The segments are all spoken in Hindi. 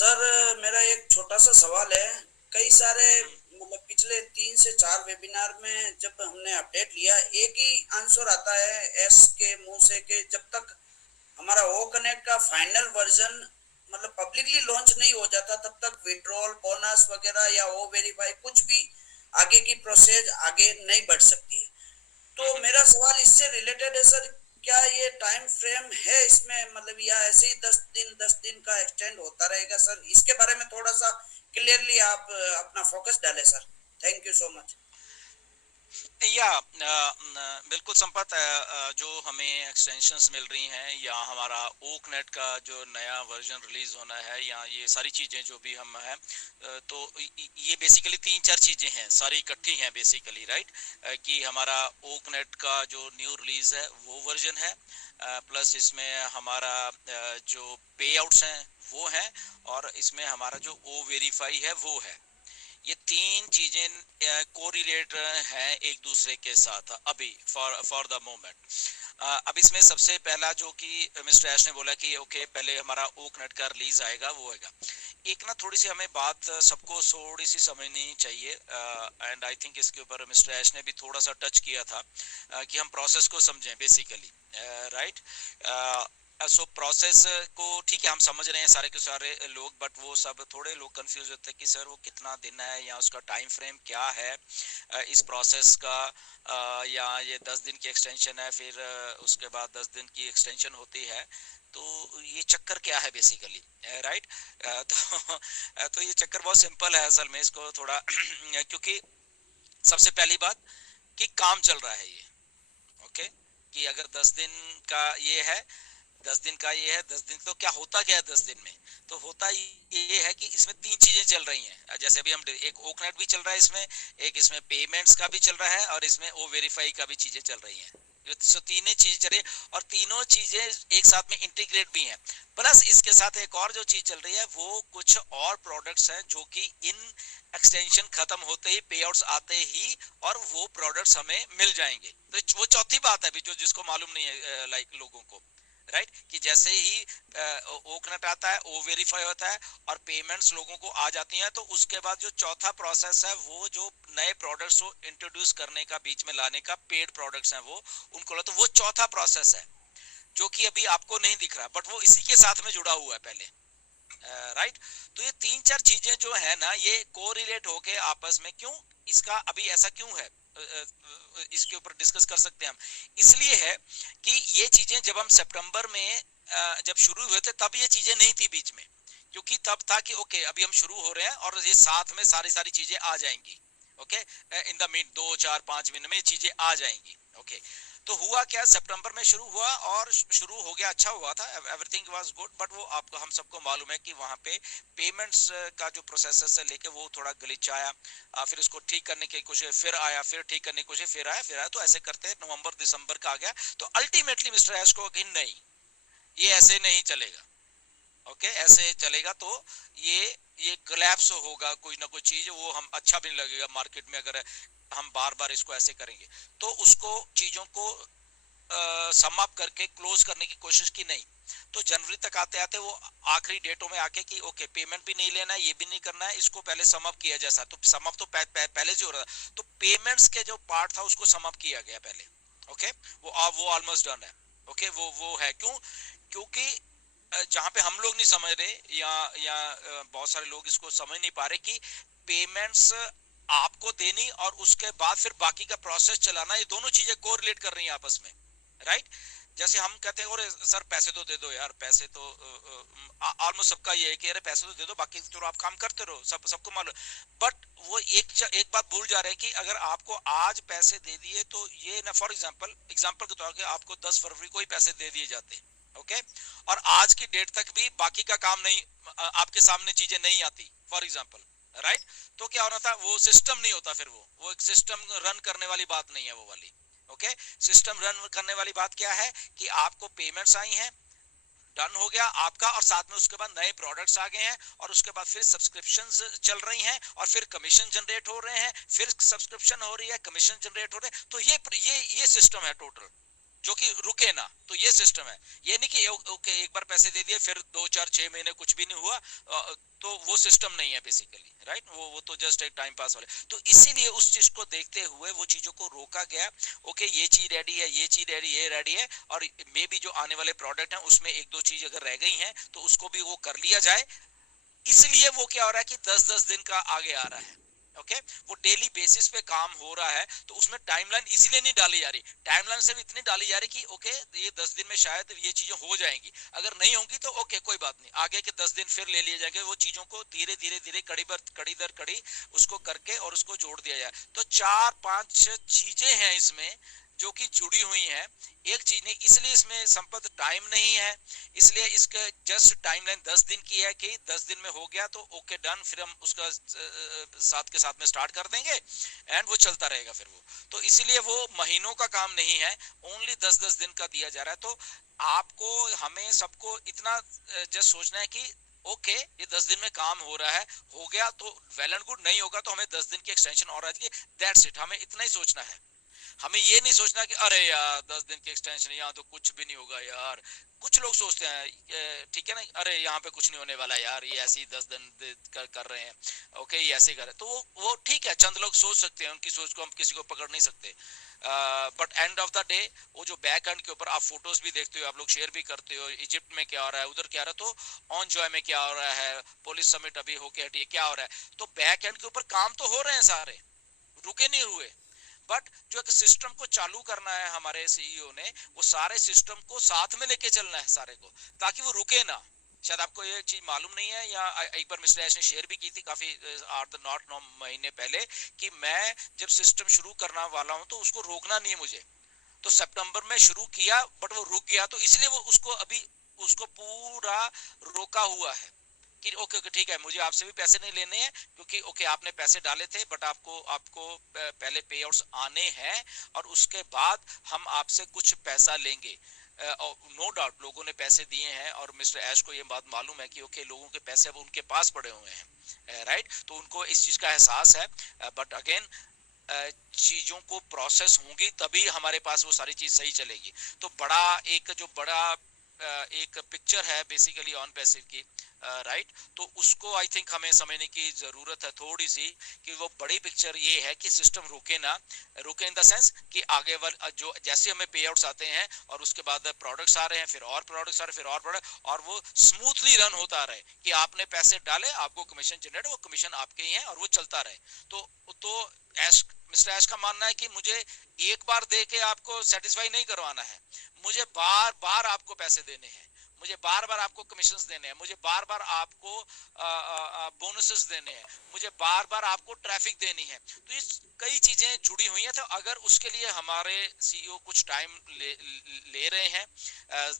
सर, मेरा एक छोटा सा सवाल है। कई सारे हम्म। मतलब पिछले 3 से 4 वेबिनार में जब हमने अपडेट लिया, एक ही आंसर आता है एस के मुंह से कि जब तक हमारा ओ कनेक्ट का फाइनल वर्जन मतलब पब्लिकली लॉन्च नहीं हो जाता तब तक विड्रॉल बोनस वगैरह या ओ वेरीफाई कुछ भी आगे की प्रोसेस आगे नहीं बढ़ सकती है। तो हम्म। मेरा सवाल इससे रिलेटेड है सर, क्या ये टाइम फ्रेम है इसमें, मतलब या ऐसे ही 10 दिन का एक्सटेंड होता रहेगा सर? इसके बारे में थोड़ा सा क्लियरली आप अपना फोकस डालें sir. Thank you so much. बिल्कुल संपत, जो हमें एक्सटेंशंस मिल रही हैं या हमारा ओक नेट का जो नया वर्जन रिलीज होना है या ये सारी चीज़ें जो भी हम हैं, तो ये बेसिकली तीन चार चीज़ें हैं, सारी इकट्ठी हैं बेसिकली, राइट। कि हमारा ओक नेट का जो न्यू रिलीज है वो वर्जन है, प्लस इसमें हमारा जो पे आउट्स हैं वो हैं, और इसमें हमारा जो ओ वेरीफाई है वो है। ये तीन चीजें कोरिलेट हैं एक दूसरे के साथ अभी फॉर द मोमेंट। अब इसमें सबसे पहला जो कि मिस्टर ऐश ने बोला कि ओके पहले हमारा ओक नेट का रिलीज आएगा वो आएगा। एक ना थोड़ी सी हमें बात सबको थोड़ी सी समझनी चाहिए, एंड आई थिंक इसके ऊपर मिस्टर ऐश ने भी थोड़ा सा टच किया था, कि हम प्रोसेस को समझें बेसिकली, राइट। सो प्रोसेस को ठीक है हम समझ रहे हैं सारे के सारे लोग, बट वो सब थोड़े लोग कंफ्यूज होते हैं कि सर वो कितना दिन है या उसका टाइम फ्रेम क्या है इस प्रोसेस का, या ये 10 दिन की एक्सटेंशन है फिर उसके बाद 10 दिन की एक्सटेंशन होती है, तो ये चक्कर क्या है बेसिकली, राइट। तो ये चक्कर बहुत सिंपल है असल में, इसको थोड़ा क्योंकि सबसे पहली बात कि काम चल रहा है ये, ओके। कि अगर 10 दिन का ये है, 10 दिन का ये है, 10 दिन तो क्या होता क्या है 10 दिन में, तो होता ये है कि इसमें तीन चीजें चल रही हैं, जैसे अभी हम एक ओकनेट भी चल रहा है इसमें, एक इसमें पेमेंट्स का भी चल रहा है, और इसमें ओ वेरीफाई का भी चीजें चल रही हैं। तो तीनों चीज चल रही है और तीनों चीजें एक साथ में इंटीग्रेट भी हैं। प्लस इसके साथ एक और जो चीज चल रही है वो कुछ और प्रोडक्ट्स हैं जो कि इन एक्सटेंशन खत्म होते ही, पे आउट्स आते ही, और वो प्रोडक्ट्स हमें मिल जाएंगे। तो वो चौथी बात है अभी जो जिसको मालूम नहीं है लाइक लोगों को, राइट। कि जैसे ही ओकनेट आता है ओ वेरीफाई होता है और पेमेंट्स लोगों को आ जाती हैं, तो उसके बाद जो चौथा प्रोसेस है वो जो नए प्रोडक्ट्स को इंट्रोड्यूस करने का, बीच में लाने का, पेड प्रोडक्ट्स हैं वो उनको, तो वो चौथा प्रोसेस है जो कि अभी आपको नहीं दिख रहा, बट वो इसी के साथ में जुड़ा हुआ है पहले, राइट। तो ये तीन चार चीजें जो है ना ये कोरिलेट होके आपस में, क्यों इसका अभी ऐसा क्यों है, इसके ऊपर डिस्कस कर सकते हैं हम। इसलिए है कि ये चीजें जब हम सितंबर में जब शुरू हुए थे तब ये चीजें नहीं थी बीच में, क्योंकि तब था कि ओके अभी हम शुरू हो रहे हैं और ये साथ में सारी सारी चीजें आ जाएंगी, ओके। इन द मिड 2 4 5 महीने में ये चीजें आ जाएंगी, ओके। तो हुआ क्या, सितंबर में शुरू हुआ और शुरू हो गया, अच्छा हुआ था, एवरीथिंग वाज गुड, बट वो आपको हम सबको मालूम है कि वहां पे पेमेंट्स का जो प्रोसेस है लेके वो थोड़ा ग्लिच आया, फिर उसको ठीक करने की कोशिश, फिर आया, फिर ठीक करने की कोशिश, फिर आया, तो ऐसे करते नवंबर दिसंबर का आ गया। तो अल्टीमेटली मिस्टर एश को कि नहीं ये ऐसे नहीं चलेगा, ओके। ऐसे चलेगा तो ये ये कोलैप्स होगा, कोई ना कोई चीज, वो हम अच्छा भी नहीं लगेगा मार्केट में अगर हम बार बार इसको ऐसे करेंगे। तो उसको चीजों को सम अप करके क्लोज करने की कोशिश की, नहीं। तो जनवरी तक आते आते वो आखिरी डेटों में आके कि ओके पेमेंट भी नहीं लेना है, ये भी नहीं करना है, इसको पहले सम अप किया जैसा, तो सम अप तो पहले से हो रहा था, तो पेमेंट्स के जो पार्ट था उसको सम अप किया गया पहले, ओके। वो ऑलमोस्ट डन है, ओके। वो है क्यों, क्योंकि जहां पे हम लोग नहीं समझ रहे या बहुत सारे लोग इसको समझ नहीं पा रहे कि पेमेंट्स आपको देनी और उसके बाद फिर बाकी का प्रोसेस चलाना, ये दोनों चीजें कोरिलेट कर रही हैं आपस में, राइट। जैसे हम कहते हैं और सर पैसे तो दे दो यार, पैसे तो ऑलमोस्ट सबका ये है कि अरे पैसे तो दे दो, बाकी तो आप काम करते रहो, सबको मालूम। बट वो एक बात भूल जा रहे हैं कि अगर आपको आज पैसे दे दिए तो ये ना, फॉर एग्जांपल के तौर पे आपको 10 फरवरी को ही पैसे दे दिए जाते, ओके। और आज की डेट तक भी बाकी का काम नहीं, आपके सामने चीजें नहीं आती, फॉर एग्जांपल, राइट। तो क्या होना था, वो सिस्टम नहीं होता, फिर वो एक सिस्टम रन करने वाली बात नहीं है वो वाली, ओके। सिस्टम रन करने वाली बात क्या है कि आपको पेमेंट्स आई हैं, डन हो गया आपका, और साथ में उसके बाद नए प्रोडक्ट्स आ गए हैं, और उसके बाद फिर सब्सक्रिप्शंस चल रही हैं, और फिर कमीशन जनरेट हो रहे हैं, फिर सब्सक्रिप्शन हो रही है, कमीशन जनरेट हो रहे हैं, तो ये सिस्टम है टोटल, जो कि रुके ना, तो ये सिस्टम है। ये नहीं कि ओके एक बार पैसे दे दिए फिर 2 4 6 महीने कुछ भी नहीं हुआ, तो वो सिस्टम नहीं है बेसिकली, राइट। वो तो जस्ट एक टाइम पास वाले। तो इसीलिए उस चीज को देखते हुए वो चीजों को रोका गया। ओके ये चीज रेडी है, ये चीज रेडी, ये रेडी है, और मे बी जो आने वाले प्रोडक्ट हैं उसमें एक दो चीज अगर रह गई हैं तो उसको भी वो कर लिया जाए। इसलिए वो क्या हो रहा है कि 10 10 दिन का आगे आ रहा है। ओके वो डेली बेसिस पे काम हो रहा है, तो उसमें टाइमलाइन इसीलिए नहीं डाली जा रही। टाइमलाइन सिर्फ इतनी डाली जा रही कि ओके ये 10 दिन में शायद ये चीजें हो जाएंगी, अगर नहीं होंगी तो ओके कोई बात नहीं, आगे के 10 दिन फिर ले लिए जाएंगे। वो चीजों को धीरे धीरे धीरे कड़ी दर कड़ी उसको करके और उसको जोड़ दिया जाए। तो 4 5 चीजें हैं इसमें जो कि जुड़ी हुई हैं, एक चीज नहीं। इसलिए इसमें संपत टाइम नहीं है, इसलिए इसके जस्ट टाइमलाइन 10 दिन की है कि 10 दिन में हो गया तो ओके डन, फिर हम उसका साथ के साथ में स्टार्ट कर देंगे एंड वो चलता रहेगा फिर वो। तो इसीलिए वो महीनों का काम नहीं है, ओनली 10 10 दिन का दिया जा रहा है। तो आपको हमें सबको इतना जस्ट सोचना है कि ओके ये 10 दिन में काम हो रहा है, हो गया तो वेल एंड गुड, नहीं होगा तो हमें 10 दिन की एक्सटेंशन और आ जाएगी, दैट्स इट। हमें इतना ही सोचना है। हमें ये नहीं सोचना कि अरे यार 10 दिन की एक्सटेंशन, यहाँ तो कुछ भी नहीं होगा यार। कुछ लोग सोचते हैं ठीक है ना, अरे यहाँ पे कुछ नहीं होने वाला यार, ये ऐसे ही 10 दिन कर रहे हैं, ओके ये ऐसे कर रहे हैं। तो वो ठीक है, चंद लोग सोच सकते हैं, उनकी सोच को हम किसी को पकड़ नहीं सकते। But end of the day वो जो बैक एंड के ऊपर आप फोटोज भी देखते हो, आप लोग शेयर भी करते हो, इजिप्ट में क्या हो रहा है, उधर क्या हो रहा है, तो ऑन जॉय में क्या हो रहा है, पुलिस समिट अभी होके हटी है, क्या हो रहा है। तो बैक एंड के ऊपर काम तो हो रहे हैं सारे, रुके नहीं हुए। बट जो एक सिस्टम को चालू करना है हमारे सीईओ ने, वो सारे सिस्टम को साथ में लेके चलना है सारे को, ताकि वो रुके ना। शायद आपको ये चीज मालूम नहीं है, या एक बार मिस्टर एश ने शेयर भी की थी काफी 8 9 महीने पहले, कि मैं जब सिस्टम शुरू करना वाला हूं तो उसको रोकना नहीं है मुझे। तो सितंबर में शुरू किया बट वो रुक गया, तो इसलिए वो उसको अभी उसको पूरा रोका हुआ है कि ओके ओके ठीक है, मुझे आपसे भी पैसे नहीं लेने हैं, क्योंकि ओके आपने पैसे डाले थे बट आपको आपको पहले पे आउट्स आने हैं, और उसके बाद हम आपसे कुछ पैसा लेंगे। नो डाउट लोगों ने पैसे दिए हैं, और मिस्टर ऐश को ये बात मालूम है कि ओके लोगों के पैसे अब उनके पास पड़े हुए हैं, राइट। तो उनको इस चीज का एहसास है। बट अगेन चीजों को प्रोसेस होंगी तभी हमारे पास वो सारी चीज सही चलेगी। तो बड़ा एक जो बड़ा एक पिक्चर है बेसिकली ऑन पैसिव की, राइट। तो उसको आई थिंक हमें समझने की जरूरत है थोड़ी सी, कि वो बड़ी पिक्चर ये है कि सिस्टम रुके ना, रुके इन द सेंस कि आगे जो जैसे हमें पे आउट्स आते हैं और उसके बाद प्रोडक्ट्स आ रहे हैं, फिर और प्रोडक्ट्स आ रहे हैं, फिर और प्रोडक्ट, और वो स्मूथली रन होता रहे कि आपने पैसे डाले, आपको कमीशन जनरेट, वो कमीशन आपके ही है और वो चलता रहे। तो एश मिस्टर एश का मानना है कि मुझे एक बार दे के आपको सेटिस्फाई नहीं करवाना है, मुझे बार बार आपको पैसे देने हैं, मुझे बार बार आपको कमीशंस देने हैं, मुझे बार बार आपको बोनसेस देने हैं, मुझे बार बार आपको ट्रैफिक देनी है। तो इस कई चीजें जुड़ी हुई हैं। तो अगर उसके लिए हमारे सीईओ कुछ टाइम ले रहे हैं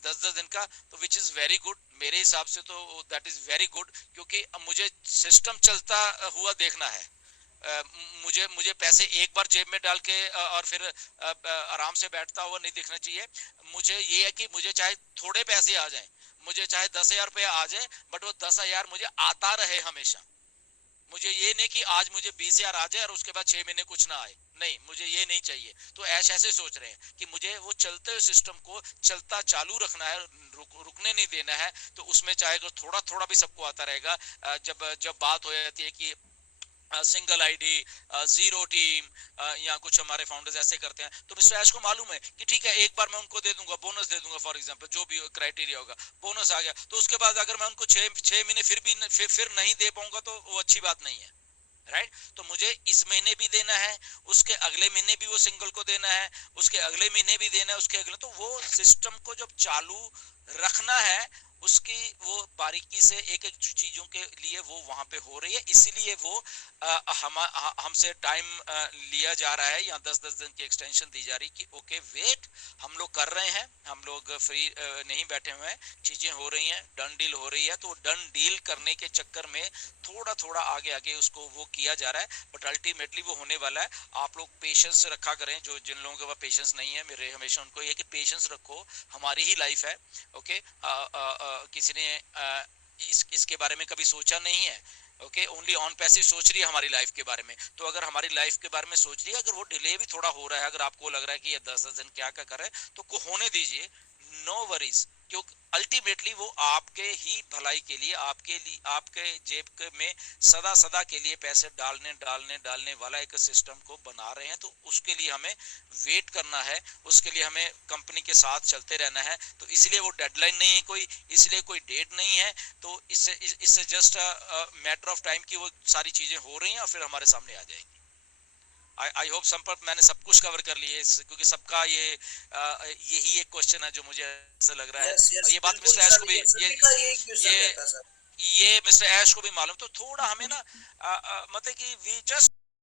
10 10 दिन का, तो विच इज वेरी गुड मेरे हिसाब से, तो दैट इज वेरी गुड, क्योंकि मुझे सिस्टम चलता हुआ देखना है। मुझे मुझे पैसे एक बार जेब में डाल के और फिर आराम से बैठता हुआ नहीं दिखना चाहिए। मुझे ये है कि मुझे चाहे थोड़े पैसे आ जाएं, मुझे चाहे 10,000 रुपये आ जाए, बट वो 10,000 मुझे आता रहे हमेशा। मुझे ये नहीं कि आज मुझे 20,000 आ जाए और उसके बाद 6 महीने कुछ ना आए, नहीं, मुझे ये नहीं चाहिए। तो ऐसे सोच रहे हैं कि मुझे वो चलते हुए सिस्टम को चलता चालू रखना है, रुकने नहीं देना है। तो उसमें चाहे थोड़ा थोड़ा भी सबको आता रहेगा। जब जब बात हो जाती है कि सिंगल आईडी, जीरो टीम, या कुछ हमारे फाउंडर्स ऐसे करते हैं, तो मिस्टर ऐश को मालूम है कि ठीक है एक बार मैं उनको दे दूंगा, बोनस दे दूंगा, फॉर एग्जांपल जो भी क्राइटेरिया होगा, बोनस आ गया, तो उसके बाद अगर मैं उनको 6 महीने फिर भी फिर नहीं दे पाऊंगा तो वो अच्छी बात नहीं है, राइट। तो मुझे इस महीने भी देना है, उसके अगले महीने भी वो सिंगल को देना है, उसके अगले महीने भी देना है, उसके अगले, तो वो सिस्टम को जब चालू रखना है, उसकी वो बारीकी से एक एक चीजों के लिए वो वहां पे हो रही है। इसीलिए वो हमसे टाइम लिया जा रहा है, या 10 10 दिन की एक्सटेंशन दी जा रही कि ओके वेट, हम लोग कर रहे हैं, हम लोग फ्री नहीं बैठे हुए हैं, चीजें हो रही हैं, डन डील हो रही है। तो डन डील करने के चक्कर में थोड़ा थोड़ा आगे आगे उसको वो किया जा रहा है, बट अल्टीमेटली वो होने वाला है। आप लोग पेशेंस रखा करें, जो जिन लोगों के पास पेशेंस नहीं है, मेरे हमेशा उनको ये कि पेशेंस रखो, हमारी ही लाइफ है, ओके। किसी ने इसके बारे में कभी सोचा नहीं है ओके, ओनली ऑन पैसिव सोच रही है हमारी लाइफ के बारे में। तो अगर हमारी लाइफ के बारे में सोच रही है, अगर वो डिले भी थोड़ा हो रहा है, अगर आपको लग रहा है कि ये 10-10 दिन क्या क्या कर रहा है, तो को होने दीजिए, नो वरीज। क्योंकि अल्टीमेटली वो आपके ही भलाई के लिए, आपके लिए, आपके जेब में सदा सदा के लिए पैसे डालने डालने डालने वाला एक सिस्टम को बना रहे हैं। तो उसके लिए हमें वेट करना है, उसके लिए हमें कंपनी के साथ चलते रहना है। तो इसलिए वो डेडलाइन नहीं है कोई, इसलिए कोई डेट नहीं है। तो इससे जस्ट मैटर ऑफ टाइम की वो सारी चीजें हो रही हैं और फिर हमारे सामने आ जाएंगी। आई होप संपर्क मैंने सब कुछ कवर कर लिए, क्योंकि सबका यही एक क्वेश्चन है जो मुझे ऐसा लग रहा है। यस और यस ये बात बिल्कुल मिस्टर ऐश सर, को भी, ये सभी का यही क्वेश्चन ये रहता सर। ये मिस्टर ऐश को भी मालूम। तो थोड़ा हमें ना मतलब कि वी जस्ट